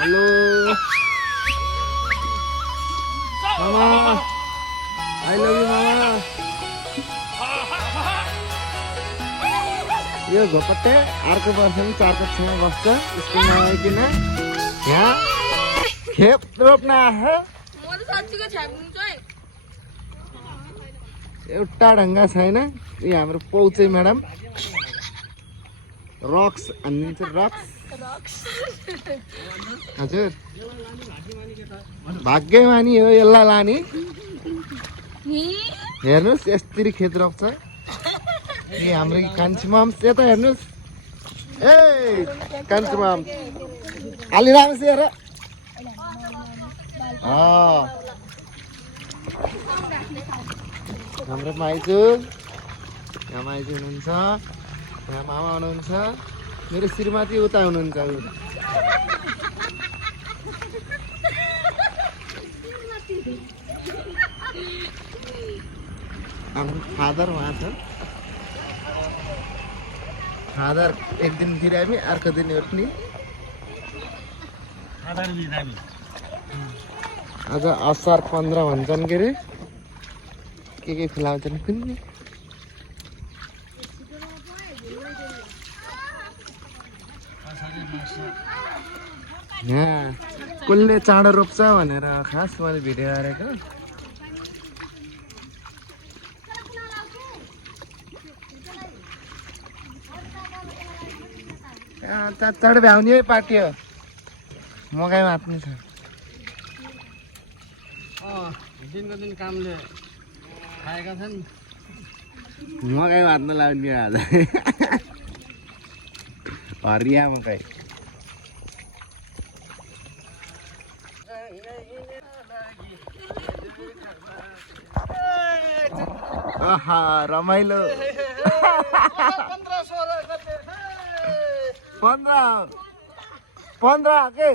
hello मामा I love you मामा यो घोपट्टे अर्को वर्ष पनि 4 कक्षामा बस्छ स्कुलमा आइकिन यहाँ खेप रोप्न आए एउटा ढङ्गा छैन यो हाम्रो पौचे म्याडम रक्स हानिदिन्छ रक्स हजुर भाग्यमानी हो यसलाई लाने हेर्नुहोस् यसरी खेत रोप्छ ए हाम्रो कान्छी मम यता हेर्नुहोस् ए कान्छी मम अलि राम्रोसँग हेर हाम्रो माइजू यहाँ माइजू हुनुहुन्छ यहाँ मामा हुनुहुन्छ मेरो श्रीमती उता हुनुहुन्छ हाम्रो फादर उहाँ छ फादर एक दिन बिरामी अर्को दिन उठ्ने आज असार 15 भन्छन् के अरे के खुलाउँछन् कुनै यहाँ कसले चाँडो रोप्छ भनेर खास मैले भिडियो गरेको चाँडो भ्याउने है पार्टी हो मकै मात्नु छ दिनको दिन कामले खाएका छन् मकै मात्न लाग्ने आज हरिया मकै आहा रमाइलो 15 के